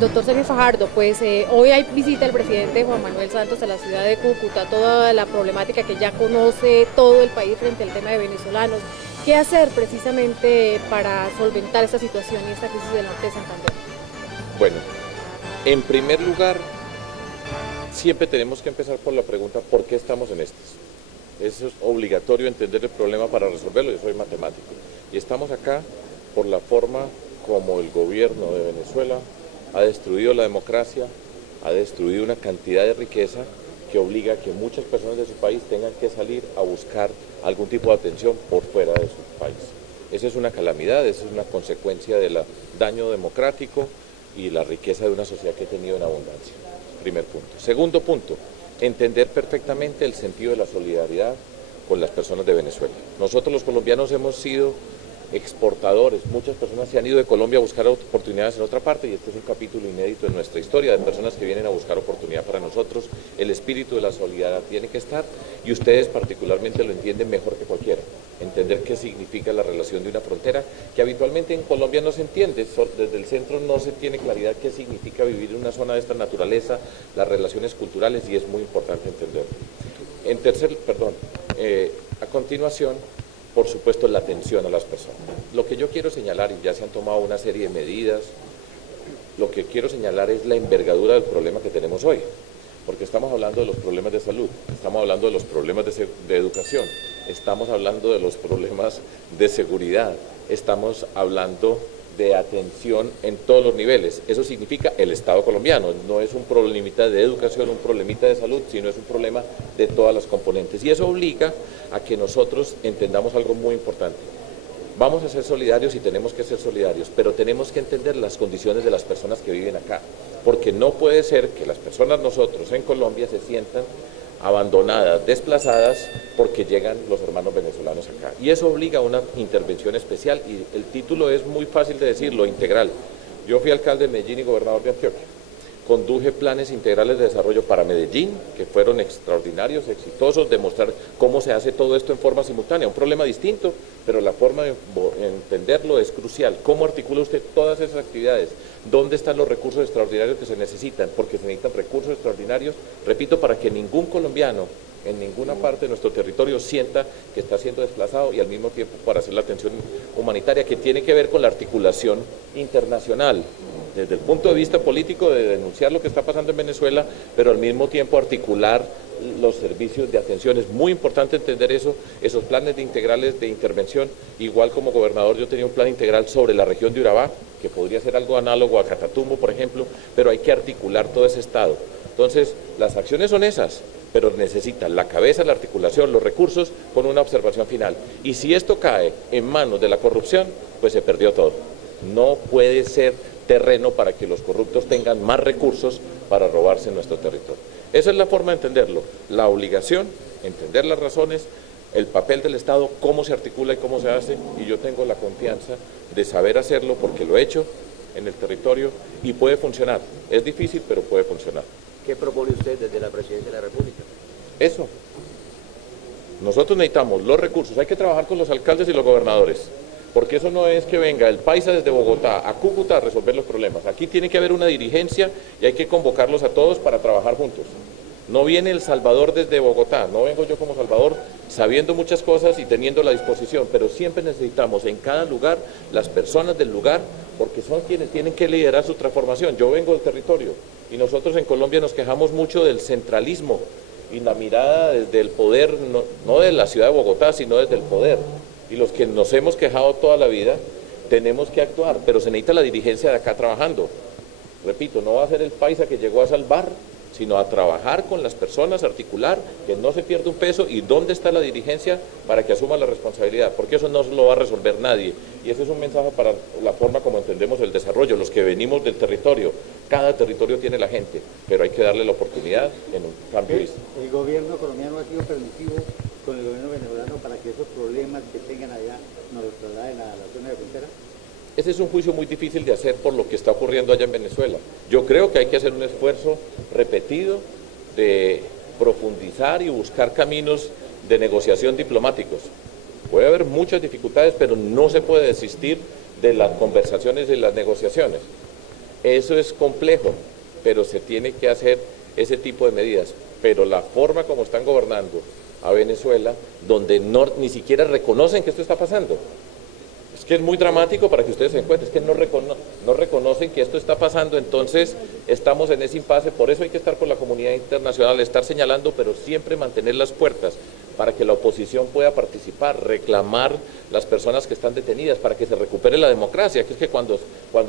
Doctor Sergio Fajardo, pues hoy hay visita del presidente Juan Manuel Santos a la ciudad de Cúcuta, toda la problemática que ya conoce todo el país frente al tema de venezolanos. ¿Qué hacer precisamente para solventar esta situación y esta crisis del norte de Santander? Bueno, en primer lugar, siempre tenemos que empezar por la pregunta ¿por qué estamos en estas? Eso es obligatorio entender el problema para resolverlo. Yo soy matemático y estamos acá por la forma como el gobierno de Venezuela ha destruido la democracia, ha destruido una cantidad de riqueza que obliga a que muchas personas de su país tengan que salir a buscar algún tipo de atención por fuera de su país. Esa es una calamidad, esa es una consecuencia del daño democrático y la riqueza de una sociedad que ha tenido en abundancia. Primer punto. Segundo punto, entender perfectamente el sentido de la solidaridad con las personas de Venezuela. Nosotros los colombianos hemos sido exportadores, muchas personas se han ido de Colombia a buscar oportunidades en otra parte y este es un capítulo inédito en nuestra historia de personas que vienen a buscar oportunidad para nosotros. El espíritu de la solidaridad tiene que estar y ustedes particularmente lo entienden mejor que cualquiera. Entender qué significa la relación de una frontera que habitualmente en Colombia no se entiende, desde el centro no se tiene claridad qué significa vivir en una zona de esta naturaleza, las relaciones culturales y es muy importante entenderlo. A continuación, por supuesto, la atención a las personas. Lo que yo quiero señalar, y ya se han tomado una serie de medidas, lo que quiero señalar es la envergadura del problema que tenemos hoy, porque estamos hablando de los problemas de salud, estamos hablando de los problemas de educación, estamos hablando de los problemas de seguridad, estamos hablando de atención en todos los niveles. Eso significa el Estado colombiano, no es un problemita de educación, un problemita de salud, sino es un problema de todas las componentes. Y eso obliga a que nosotros entendamos algo muy importante. Vamos a ser solidarios y tenemos que ser solidarios, pero tenemos que entender las condiciones de las personas que viven acá, porque no puede ser que las personas nosotros en Colombia se sientan abandonadas, desplazadas, porque llegan los hermanos venezolanos acá. Y eso obliga a una intervención especial y el título es muy fácil de decirlo, integral. Yo fui alcalde de Medellín y gobernador de Antioquia. Conduje planes integrales de desarrollo para Medellín, que fueron extraordinarios, exitosos, demostrar cómo se hace todo esto en forma simultánea. Un problema distinto, pero la forma de entenderlo es crucial. ¿Cómo articula usted todas esas actividades? ¿Dónde están los recursos extraordinarios que se necesitan? Porque se necesitan recursos extraordinarios, repito, para que ningún colombiano en ninguna parte de nuestro territorio sienta que está siendo desplazado y al mismo tiempo para hacer la atención humanitaria que tiene que ver con la articulación internacional desde el punto de vista político de denunciar lo que está pasando en Venezuela, pero al mismo tiempo articular los servicios de atención. Es muy importante entender eso, esos planes de integrales de intervención. Igual como gobernador yo tenía un plan integral sobre la región de Urabá, que podría ser algo análogo a Catatumbo, por ejemplo, pero hay que articular todo ese estado. Entonces, las acciones son esas, pero necesitan la cabeza, la articulación, los recursos, con una observación final. Y si esto cae en manos de la corrupción, pues se perdió todo. No puede ser terreno para que los corruptos tengan más recursos para robarse nuestro territorio. Esa es la forma de entenderlo, la obligación, entender las razones, el papel del Estado, cómo se articula y cómo se hace, y yo tengo la confianza de saber hacerlo porque lo he hecho en el territorio y puede funcionar. Es difícil, pero puede funcionar. ¿Qué propone usted desde la Presidencia de la República? Eso. Nosotros necesitamos los recursos, hay que trabajar con los alcaldes y los gobernadores, porque eso no es que venga el paisa desde Bogotá a Cúcuta a resolver los problemas. Aquí tiene que haber una dirigencia y hay que convocarlos a todos para trabajar juntos. No viene el Salvador desde Bogotá, no vengo yo como Salvador sabiendo muchas cosas y teniendo la disposición, pero siempre necesitamos en cada lugar las personas del lugar, porque son quienes tienen que liderar su transformación. Yo vengo del territorio y nosotros en Colombia nos quejamos mucho del centralismo y la mirada desde el poder, no de la ciudad de Bogotá, sino desde el poder. Y los que nos hemos quejado toda la vida, tenemos que actuar, pero se necesita la dirigencia de acá trabajando. Repito, no va a ser el paisa que llegó a salvar, sino a trabajar con las personas, articular, que no se pierda un peso y dónde está la dirigencia para que asuma la responsabilidad, porque eso no lo va a resolver nadie. Y ese es un mensaje para la forma como entendemos el desarrollo, los que venimos del territorio. Cada territorio tiene la gente, pero hay que darle la oportunidad en un cambio. ¿El gobierno colombiano ha sido permisivo con el gobierno venezolano para que esos problemas que tengan allá nos los trasladen a la zona de frontera? Ese es un juicio muy difícil de hacer por lo que está ocurriendo allá en Venezuela. Yo creo que hay que hacer un esfuerzo repetido de profundizar y buscar caminos de negociación diplomáticos. Puede haber muchas dificultades, pero no se puede desistir de las conversaciones y las negociaciones. Eso es complejo, pero se tiene que hacer ese tipo de medidas. Pero la forma como están gobernando a Venezuela, donde ni siquiera reconocen que esto está pasando. Es que es muy dramático para que ustedes se den cuenta, es que no reconocen que esto está pasando, entonces estamos en ese impasse. Por eso hay que estar con la comunidad internacional, estar señalando, pero siempre mantener las puertas para que la oposición pueda participar, reclamar las personas que están detenidas, para que se recupere la democracia, que es que cuando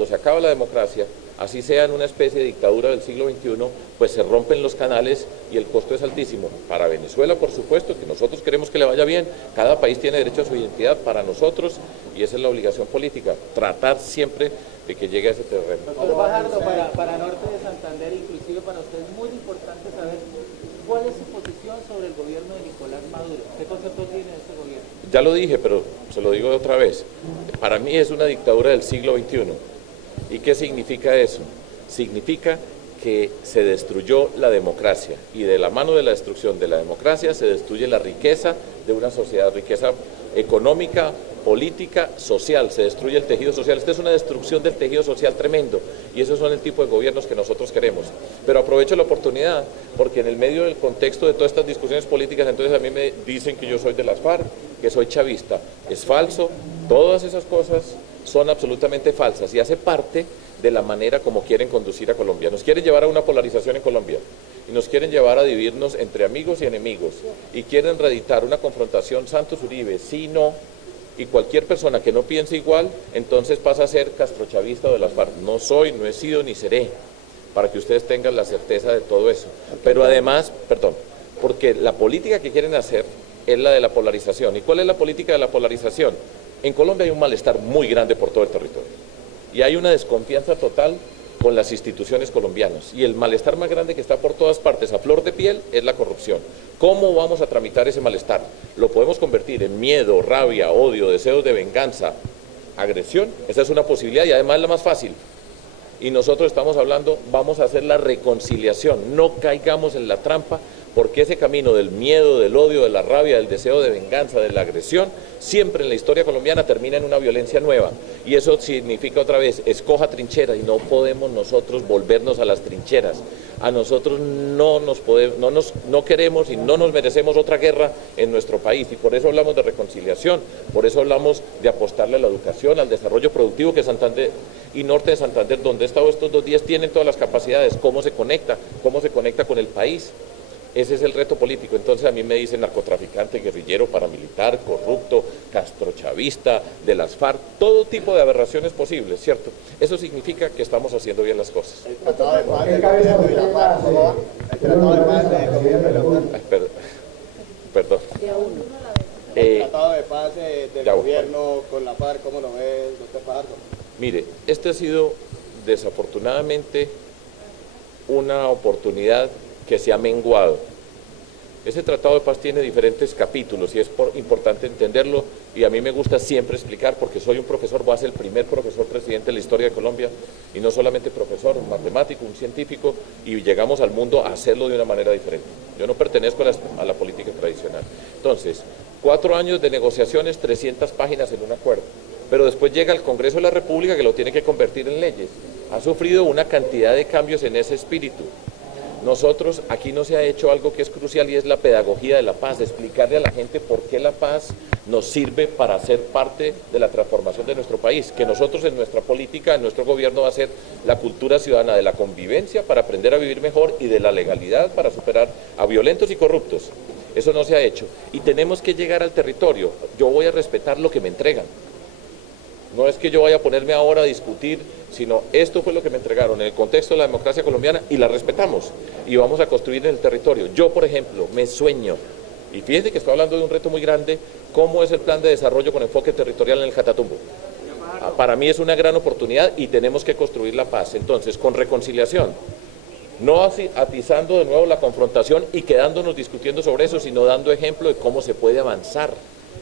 se acaba la democracia, así sea en una especie de dictadura del siglo XXI, pues se rompen los canales y el costo es altísimo. Para Venezuela, por supuesto, que nosotros queremos que le vaya bien, cada país tiene derecho a su identidad, para nosotros, y esa es la obligación política, tratar siempre de que llegue a ese terreno. Doctor Fajardo, para Norte de Santander, inclusive para usted es muy importante saber cuál es su posición sobre el gobierno de Nicolás Maduro. ¿Qué concepto tiene de ese gobierno? Ya lo dije, pero se lo digo otra vez. Para mí es una dictadura del siglo XXI. ¿Y qué significa eso? Significa que se destruyó la democracia y de la mano de la destrucción de la democracia se destruye la riqueza de una sociedad, riqueza económica, política, social, se destruye el tejido social. Esta es una destrucción del tejido social tremendo y esos son el tipo de gobiernos que nosotros queremos. Pero aprovecho la oportunidad porque en el medio del contexto de todas estas discusiones políticas, entonces a mí me dicen que yo soy de las FARC, que soy chavista. Es falso, todas esas cosas son absolutamente falsas y hace parte de la manera como quieren conducir a Colombia. Nos quieren llevar a una polarización en Colombia y nos quieren llevar a dividirnos entre amigos y enemigos y quieren reeditar una confrontación Santos-Uribe, sí, no, y cualquier persona que no piense igual, entonces pasa a ser castrochavista de las FARC. No soy, no he sido ni seré, para que ustedes tengan la certeza de todo eso. Pero además, porque la política que quieren hacer es la de la polarización. ¿Y cuál es la política de la polarización? En Colombia hay un malestar muy grande por todo el territorio y hay una desconfianza total con las instituciones colombianas y el malestar más grande que está por todas partes a flor de piel es la corrupción. ¿Cómo vamos a tramitar ese malestar? ¿Lo podemos convertir en miedo, rabia, odio, deseos de venganza, agresión? Esa es una posibilidad y además la más fácil. Y nosotros estamos hablando, vamos a hacer la reconciliación, no caigamos en la trampa, porque ese camino del miedo, del odio, de la rabia, del deseo de venganza, de la agresión, siempre en la historia colombiana termina en una violencia nueva. Y eso significa otra vez, escoja trinchera y no podemos nosotros volvernos a las trincheras. A nosotros no queremos y no nos merecemos otra guerra en nuestro país y por eso hablamos de reconciliación, por eso hablamos de apostarle a la educación, al desarrollo productivo que Santander y Norte de Santander, donde he estado estos 2 días, tienen todas las capacidades, cómo se conecta con el país. Ese es el reto político. Entonces a mí me dicen narcotraficante, guerrillero, paramilitar, corrupto, castrochavista, de las FARC, todo tipo de aberraciones posibles, ¿cierto? Eso significa que estamos haciendo bien las cosas. El tratado de paz del gobierno de la FARC, ¿cómo va? El tratado de paz del gobierno de la FARC. Ay, perdón. El tratado de paz del gobierno con la FARC, ¿cómo lo ve, doctor Fajardo? Mire, este ha sido desafortunadamente una oportunidad que se ha menguado. Ese tratado de paz tiene diferentes capítulos y es importante entenderlo y a mí me gusta siempre explicar porque soy un profesor, voy a ser el primer profesor presidente de la historia de Colombia y no solamente profesor, un matemático, un científico y llegamos al mundo a hacerlo de una manera diferente. Yo no pertenezco a la política tradicional. Entonces, 4 años de negociaciones, 300 páginas en un acuerdo, pero después llega el Congreso de la República que lo tiene que convertir en leyes. Ha sufrido una cantidad de cambios en ese espíritu. Nosotros, aquí no se ha hecho algo que es crucial y es la pedagogía de la paz, de explicarle a la gente por qué la paz nos sirve para ser parte de la transformación de nuestro país, que nosotros en nuestra política, en nuestro gobierno va a ser la cultura ciudadana de la convivencia para aprender a vivir mejor y de la legalidad para superar a violentos y corruptos. Eso no se ha hecho y tenemos que llegar al territorio. Yo voy a respetar lo que me entregan. No es que yo vaya a ponerme ahora a discutir, sino esto fue lo que me entregaron en el contexto de la democracia colombiana y la respetamos y vamos a construir en el territorio. Yo, por ejemplo, me sueño, y fíjense que estoy hablando de un reto muy grande, ¿cómo es el plan de desarrollo con enfoque territorial en el Catatumbo? Para mí es una gran oportunidad y tenemos que construir la paz. Entonces, con reconciliación, no atizando de nuevo la confrontación y quedándonos discutiendo sobre eso, sino dando ejemplo de cómo se puede avanzar.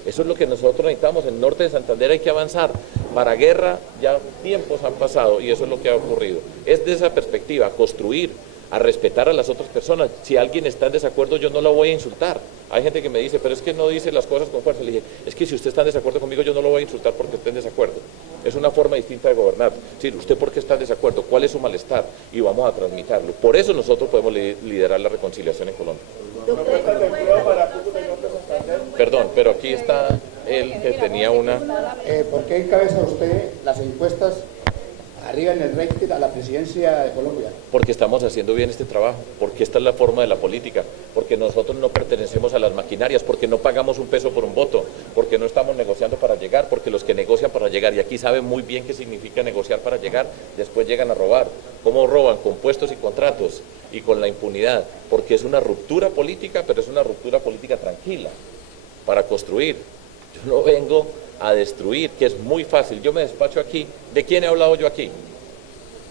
Eso es lo que nosotros necesitamos. En Norte de Santander hay que avanzar. Para guerra ya tiempos han pasado y eso es lo que ha ocurrido. Es de esa perspectiva, construir, a respetar a las otras personas. Si alguien está en desacuerdo, yo no lo voy a insultar. Hay gente que me dice, pero es que no dice las cosas con fuerza. Le dije, es que si usted está en desacuerdo conmigo, yo no lo voy a insultar porque esté en desacuerdo. es una forma distinta de gobernar. Sí, ¿usted por qué está en desacuerdo? ¿Cuál es su malestar? Y vamos a transmitirlo. Por eso nosotros podemos liderar la reconciliación en Colombia. Perdón, pero aquí está él que tenía una... ¿Por qué encabeza usted las encuestas arriba en el rating a la presidencia de Colombia? Porque estamos haciendo bien este trabajo, porque esta es la forma de la política, porque nosotros no pertenecemos a las maquinarias, porque no pagamos un peso por un voto, porque no estamos negociando para llegar, porque los que negocian para llegar, y aquí saben muy bien qué significa negociar para llegar, después llegan a robar. ¿Cómo roban? Con puestos y contratos y con la impunidad, porque es una ruptura política, pero es una ruptura política tranquila, para construir. Yo no vengo a destruir, que es muy fácil. Yo me despacho aquí. ¿De quién he hablado yo aquí?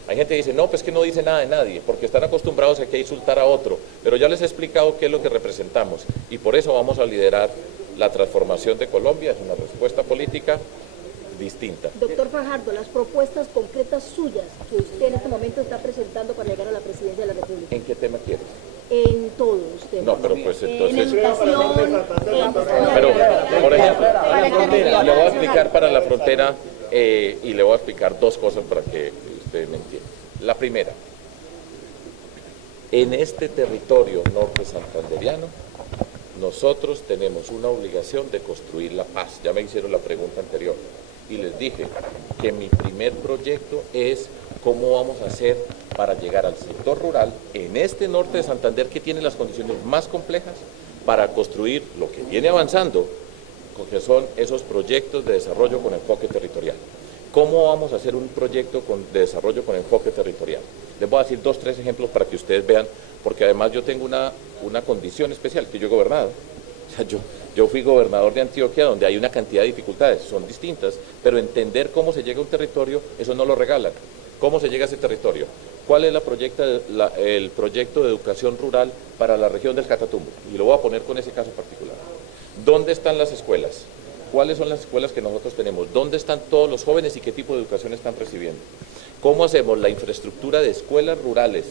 Hay gente que dice, no, pues que no dice nada de nadie, porque están acostumbrados a que insultar a otro. Pero ya les he explicado qué es lo que representamos. Y por eso vamos a liderar la transformación de Colombia. Es una respuesta política distinta. Doctor Fajardo, las propuestas concretas suyas que usted en este momento está presentando para llegar a la presidencia de la República. ¿En qué tema quieres? En todos ustedes. No, pero pues entonces... En educación, Pero, por ejemplo, le voy a explicar para la frontera y le voy a explicar dos cosas para que usted me entienda. La primera, en este territorio norte santanderiano, nosotros tenemos una obligación de construir la paz. Ya me hicieron la pregunta anterior y les dije que mi primer proyecto es cómo vamos a hacer para llegar al sector rural en este norte de Santander, que tiene las condiciones más complejas para construir lo que viene avanzando, que son esos proyectos de desarrollo con enfoque territorial. ¿Cómo vamos a hacer un proyecto de desarrollo con enfoque territorial? Les voy a decir 2 o 3 ejemplos para que ustedes vean, porque además yo tengo una condición especial, que yo he gobernado. O sea, yo fui gobernador de Antioquia, donde hay una cantidad de dificultades, son distintas, pero entender cómo se llega a un territorio, eso no lo regalan. ¿Cómo se llega a ese territorio? ¿Cuál es el proyecto de educación rural para la región del Catatumbo? Y lo voy a poner con ese caso particular. ¿Dónde están las escuelas? ¿Cuáles son las escuelas que nosotros tenemos? ¿Dónde están todos los jóvenes y qué tipo de educación están recibiendo? ¿Cómo hacemos la infraestructura de escuelas rurales?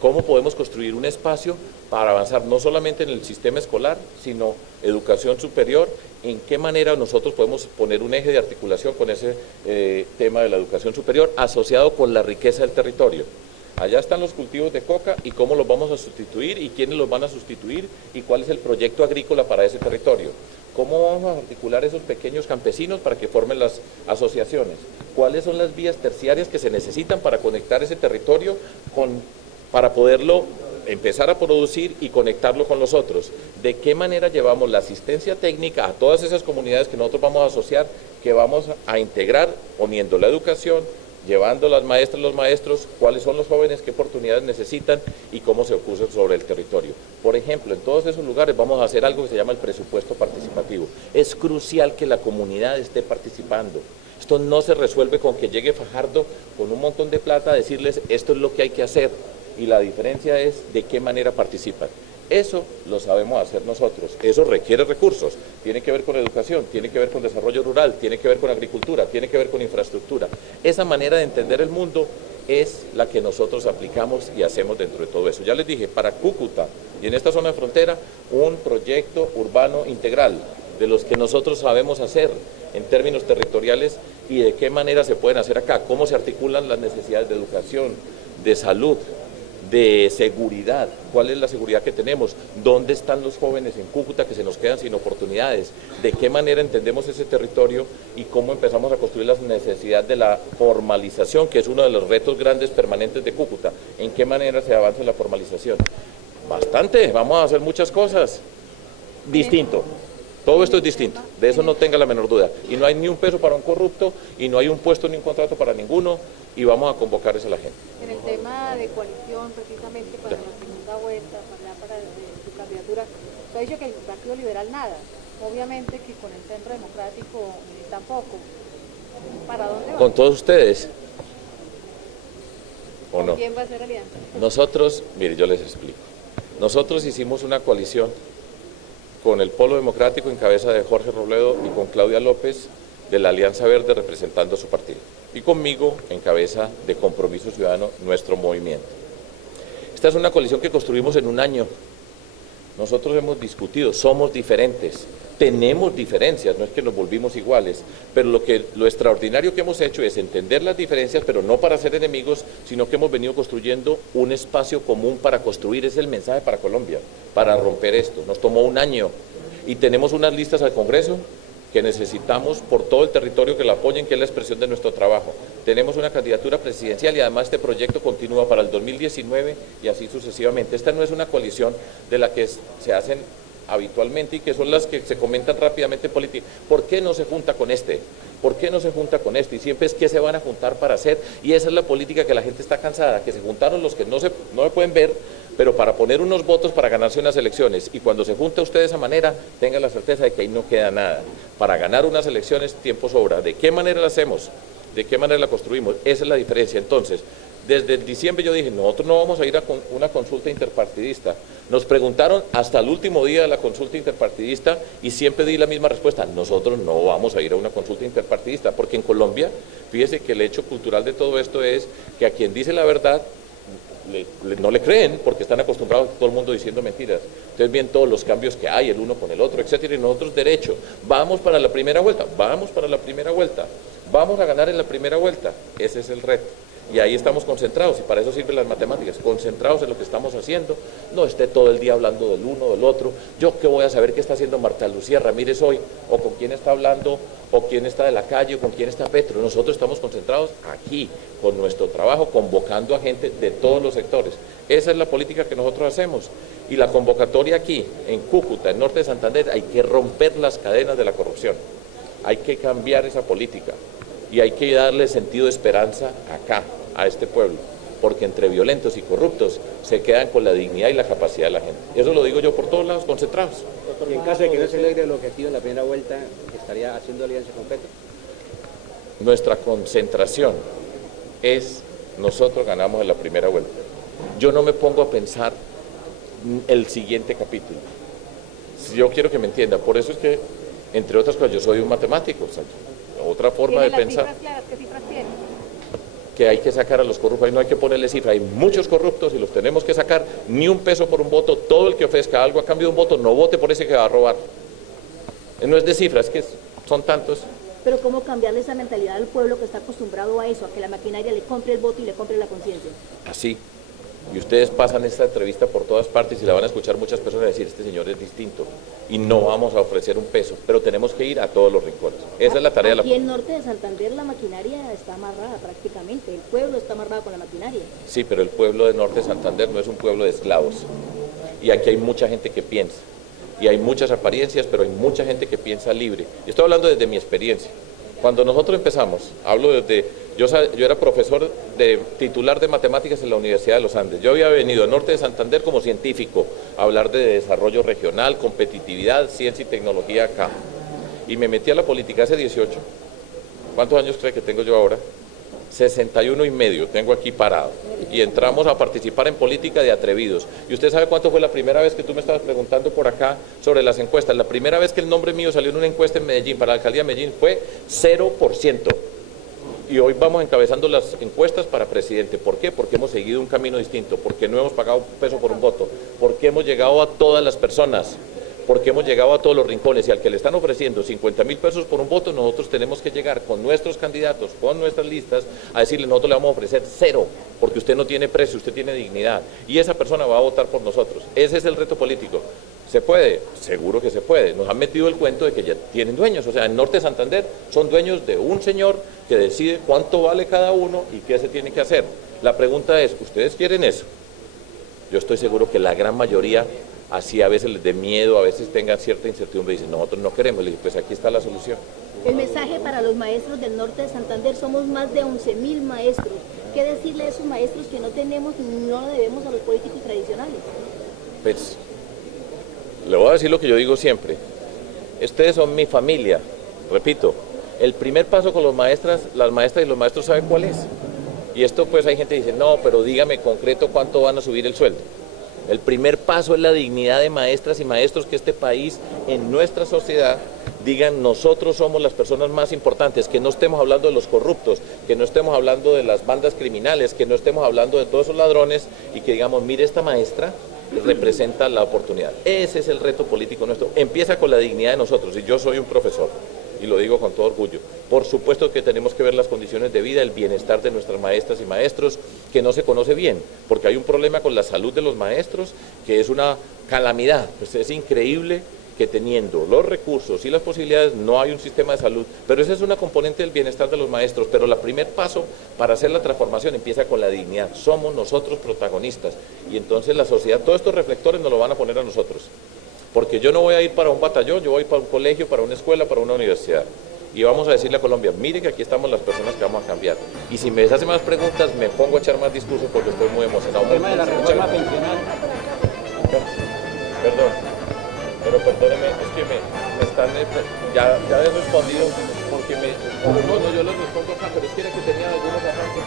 ¿Cómo podemos construir un espacio para avanzar no solamente en el sistema escolar, sino educación superior? ¿En qué manera nosotros podemos poner un eje de articulación con ese tema de la educación superior asociado con la riqueza del territorio? Allá están los cultivos de coca y cómo los vamos a sustituir y quiénes los van a sustituir y cuál es el proyecto agrícola para ese territorio. ¿Cómo vamos a articular esos pequeños campesinos para que formen las asociaciones? ¿Cuáles son las vías terciarias que se necesitan para conectar ese territorio para poderlo empezar a producir y conectarlo con los otros? ¿De qué manera llevamos la asistencia técnica a todas esas comunidades que nosotros vamos a asociar, que vamos a integrar poniendo la educación, llevando las maestras, los maestros, cuáles son los jóvenes, qué oportunidades necesitan y cómo se ocupan sobre el territorio? Por ejemplo, en todos esos lugares vamos a hacer algo que se llama el presupuesto participativo. Es crucial que la comunidad esté participando. Esto no se resuelve con que llegue Fajardo con un montón de plata a decirles esto es lo que hay que hacer, y la diferencia es de qué manera participan. Eso lo sabemos hacer nosotros. Eso requiere recursos. Tiene que ver con educación, tiene que ver con desarrollo rural, tiene que ver con agricultura, tiene que ver con infraestructura. Esa manera de entender el mundo es la que nosotros aplicamos y hacemos dentro de todo eso. Ya les dije, para Cúcuta y en esta zona de frontera, un proyecto urbano integral de los que nosotros sabemos hacer en términos territoriales y de qué manera se pueden hacer acá, cómo se articulan las necesidades de educación, de salud, de seguridad, cuál es la seguridad que tenemos, dónde están los jóvenes en Cúcuta que se nos quedan sin oportunidades, de qué manera entendemos ese territorio y cómo empezamos a construir la necesidad de la formalización, que es uno de los retos grandes permanentes de Cúcuta, en qué manera se avanza en la formalización. Bastante, vamos a hacer muchas cosas. Distinto. Todo esto es distinto, de eso no tenga la menor duda. Y no hay ni un peso para un corrupto, y no hay un puesto ni un contrato para ninguno, y vamos a convocar a la gente. En el tema de coalición, precisamente para la segunda vuelta, para su candidatura, usted ha dicho que el Partido Liberal nada, obviamente que con el Centro Democrático tampoco. ¿Para dónde va? ¿Con todos ustedes? ¿O no? ¿Quién va a hacer alianza? Nosotros, mire, yo les explico. Nosotros hicimos una coalición con el Polo Democrático en cabeza de Jorge Robledo y con Claudia López de la Alianza Verde representando a su partido, y conmigo en cabeza de Compromiso Ciudadano, nuestro movimiento. Esta es una coalición que construimos en un año. nosotros hemos discutido, somos diferentes, tenemos diferencias, no es que nos volvimos iguales, pero lo extraordinario que hemos hecho es entender las diferencias, pero no para ser enemigos, sino que hemos venido construyendo un espacio común para construir, es el mensaje para Colombia, para romper esto. Nos tomó un año y tenemos unas listas al Congreso que necesitamos por todo el territorio que la apoyen, que es la expresión de nuestro trabajo. Tenemos una candidatura presidencial y además este proyecto continúa para el 2019 y así sucesivamente. Esta no es una coalición de la que se hacen habitualmente y que son las que se comentan rápidamente en política. ¿Por qué no se junta con este? ¿Por qué no se junta con este? Y siempre es que se van a juntar para hacer, y esa es la política que la gente está cansada, que se juntaron los que no se pueden ver, pero para poner unos votos para ganarse unas elecciones, y cuando se junta usted de esa manera, tenga la certeza de que ahí no queda nada. Para ganar unas elecciones, tiempo sobra. ¿De qué manera la hacemos? ¿De qué manera la construimos? Esa es la diferencia. Entonces, desde el diciembre yo dije, nosotros no vamos a ir a una consulta interpartidista. Nos preguntaron hasta el último día de la consulta interpartidista y siempre di la misma respuesta, nosotros no vamos a ir a una consulta interpartidista, porque en Colombia, fíjese que el hecho cultural de todo esto es que a quien dice la verdad no le creen, porque están acostumbrados a todo el mundo diciendo mentiras. Entonces ven todos los cambios que hay, el uno con el otro, etcétera, y nosotros derecho, vamos para la primera vuelta, vamos a ganar en la primera vuelta, ese es el reto. Y ahí estamos concentrados, y para eso sirven las matemáticas, concentrados en lo que estamos haciendo, no esté todo el día hablando del uno, del otro. Yo qué voy a saber qué está haciendo Marta Lucía Ramírez hoy, o con quién está hablando, o quién está de la calle, o con quién está Petro. Nosotros estamos concentrados aquí, con nuestro trabajo, convocando a gente de todos los sectores. Esa es la política que nosotros hacemos. Y la convocatoria aquí, en Cúcuta, en Norte de Santander, hay que romper las cadenas de la corrupción. Hay que cambiar esa política. Y hay que darle sentido de esperanza acá, a este pueblo, porque entre violentos y corruptos se quedan con la dignidad y la capacidad de la gente. Eso lo digo yo por todos lados, concentrados. Y en caso de que no se logre el objetivo en la primera vuelta, ¿estaría haciendo alianza con Petro? Nuestra concentración es, nosotros ganamos en la primera vuelta. Yo no me pongo a pensar el siguiente capítulo. Yo quiero que me entienda, por eso es que, entre otras cosas, yo soy un matemático, o sea, otra forma de pensar. ¿Cifras claras? ¿Qué cifras tiene? Que hay que sacar a los corruptos, ahí no hay que ponerle cifra, hay muchos corruptos y los tenemos que sacar, ni un peso por un voto, todo el que ofrezca algo a cambio de un voto, no vote por ese que va a robar. No es de cifra, es que son tantos. Pero ¿cómo cambiarle esa mentalidad al pueblo que está acostumbrado a eso, a que la maquinaria le compre el voto y le compre la conciencia? Así. Y ustedes pasan esta entrevista por todas partes y la van a escuchar muchas personas decir, este señor es distinto y no vamos a ofrecer un peso, pero tenemos que ir a todos los rincones. Esa es la tarea. Aquí en Norte de Santander la maquinaria está amarrada prácticamente, el pueblo está amarrado con la maquinaria. Sí, pero el pueblo de Norte de Santander no es un pueblo de esclavos. Y aquí hay mucha gente que piensa. Y hay muchas apariencias, pero hay mucha gente que piensa libre. Y estoy hablando desde mi experiencia. Cuando nosotros empezamos, hablo desde... Yo era profesor titular de matemáticas en la Universidad de los Andes. Yo había venido a Norte de Santander como científico a hablar de desarrollo regional, competitividad, ciencia y tecnología acá. Y me metí a la política hace 18. ¿Cuántos años cree que tengo yo ahora? 61 y medio, tengo aquí parado. Y entramos a participar en política de atrevidos. ¿Y usted sabe cuánto fue la primera vez que tú me estabas preguntando por acá sobre las encuestas? La primera vez que el nombre mío salió en una encuesta en Medellín, para la alcaldía de Medellín, fue 0%. Y hoy vamos encabezando las encuestas para presidente. ¿Por qué? Porque hemos seguido un camino distinto, porque no hemos pagado un peso por un voto, porque hemos llegado a todas las personas, porque hemos llegado a todos los rincones, y al que le están ofreciendo 50.000 pesos por un voto, nosotros tenemos que llegar con nuestros candidatos, con nuestras listas, a decirle, nosotros le vamos a ofrecer 0, porque usted no tiene precio, usted tiene dignidad, y esa persona va a votar por nosotros. Ese es el reto político. ¿Se puede? Seguro que se puede. Nos han metido el cuento de que ya tienen dueños, o sea, en Norte de Santander son dueños de un señor que decide cuánto vale cada uno y qué se tiene que hacer. La pregunta es, ¿ustedes quieren eso? Yo estoy seguro que la gran mayoría, así a veces les dé miedo, a veces tengan cierta incertidumbre, dicen, nosotros no queremos. Le digo, pues aquí está la solución. El mensaje para los maestros del Norte de Santander, somos más de 11.000 maestros. ¿Qué decirle a esos maestros que no tenemos y no lo debemos a los políticos tradicionales? Pues, le voy a decir lo que yo digo siempre. Ustedes son mi familia, repito. El primer paso con las maestras y los maestros, ¿saben cuál es? Y esto pues hay gente que dice, no, pero dígame concreto cuánto van a subir el sueldo. El primer paso es la dignidad de maestras y maestros, que este país, en nuestra sociedad, digan, nosotros somos las personas más importantes, que no estemos hablando de los corruptos, que no estemos hablando de las bandas criminales, que no estemos hablando de todos esos ladrones, y que digamos, mire, esta maestra representa la oportunidad. Ese es el reto político nuestro. Empieza con la dignidad de nosotros, y yo soy un profesor, y lo digo con todo orgullo. Por supuesto que tenemos que ver las condiciones de vida, el bienestar de nuestras maestras y maestros, que no se conoce bien, porque hay un problema con la salud de los maestros, que es una calamidad. Pues es increíble que teniendo los recursos y las posibilidades no hay un sistema de salud, pero esa es una componente del bienestar de los maestros. Pero el primer paso para hacer la transformación empieza con la dignidad. Somos nosotros protagonistas, y entonces la sociedad, todos estos reflectores nos lo van a poner a nosotros, porque yo no voy a ir para un batallón, yo voy para un colegio, para una escuela, para una universidad, y vamos a decirle a Colombia, mire que aquí estamos las personas que vamos a cambiar. Y si me hacen más preguntas, me pongo a echar más discursos porque estoy muy emocionado. El tema de la reforma pensional. Perdón. Pero perdóneme, es que me están, ya he respondido, porque no, yo les respondo acá, pero es que era que tenía algunos asuntos.